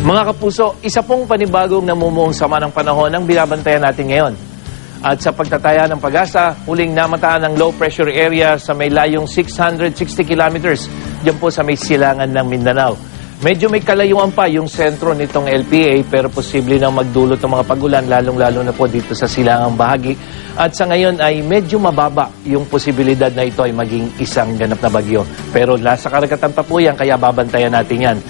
Mga kapuso, isa pong panibagong namumuong sama ng panahon ang binabantayan natin ngayon. At sa pagtataya ng Pag-asa, huling namataan ng low pressure area sa may layong 660 kilometers diyan po sa may silangan ng Mindanao. Medyo may kalayuan pa yung sentro nitong LPA pero posible na magdulot ng mga pagulan lalong-lalo na po dito sa silangang bahagi. At sa ngayon ay medyo mababa yung posibilidad na ito ay maging isang ganap na bagyo. Pero nasa karagatan pa po yan kaya babantayan natin yan.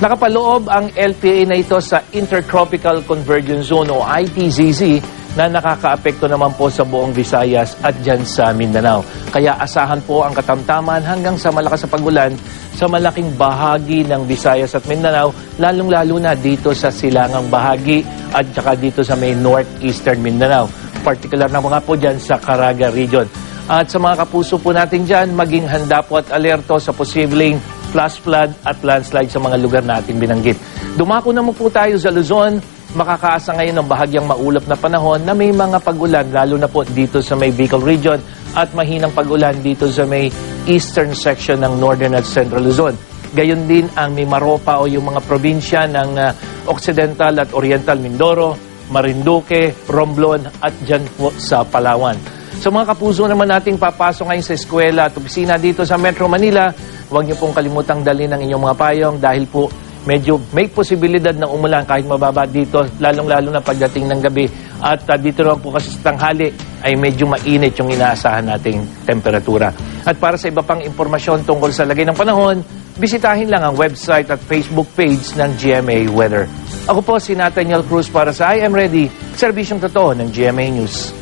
Nakapaloob ang LPA na ito sa Intertropical Convergence Zone o ITZZ na nakakaapekto naman po sa buong Visayas at dyan sa Mindanao. Kaya asahan po ang katamtaman hanggang sa malakas na pagulan sa malaking bahagi ng Visayas at Mindanao, lalong-lalo na dito sa silangang bahagi at saka dito sa may northeastern Mindanao. Particular na mga po dyan sa Caraga region. At sa mga kapuso po natin dyan, maging handa po at alerto sa posibleng flash flood at landslide sa mga lugar natin binanggit. Dumako naman po tayo sa Luzon. Makakaasa ngayon ng bahagyang maulap na panahon na may mga pag-ulan, lalo na po dito sa may Bicol region at mahinang pag-ulan dito sa may eastern section ng northern at central Luzon. Gayon din ang Mimaropa o yung mga probinsya ng Occidental at Oriental Mindoro, Marinduque, Romblon at dyan po sa Palawan. Sa mga kapuso naman nating papasok ngayon sa eskwela at opisina dito sa Metro Manila, huwag niyo pong kalimutang dalhin ang inyong mga payong dahil po medyo may posibilidad ng umulan kahit mababa dito, lalong-lalo na pagdating ng gabi. At dito naman po kasi sa tanghali ay medyo mainit yung inaasahan nating temperatura. At para sa iba pang impormasyon tungkol sa lagay ng panahon, bisitahin lang ang website at Facebook page ng GMA Weather. Ako po si Nathaniel Cruz para sa I Am Ready, serbisyong totoo ng GMA News.